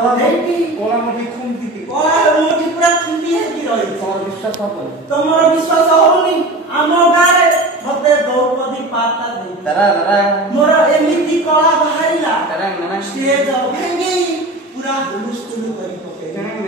Cola मोटी खुंती थी Cola मोटी पूरा खुंती है की रही तोर विश्वास हो तमर विश्वास होनी आमो गारे मते द्रौपदी पाता दे तरा मोर एमिति कोला बाहरिला तरा नना स्टेज भेंगी पूरा हुलुस तुलु करी पके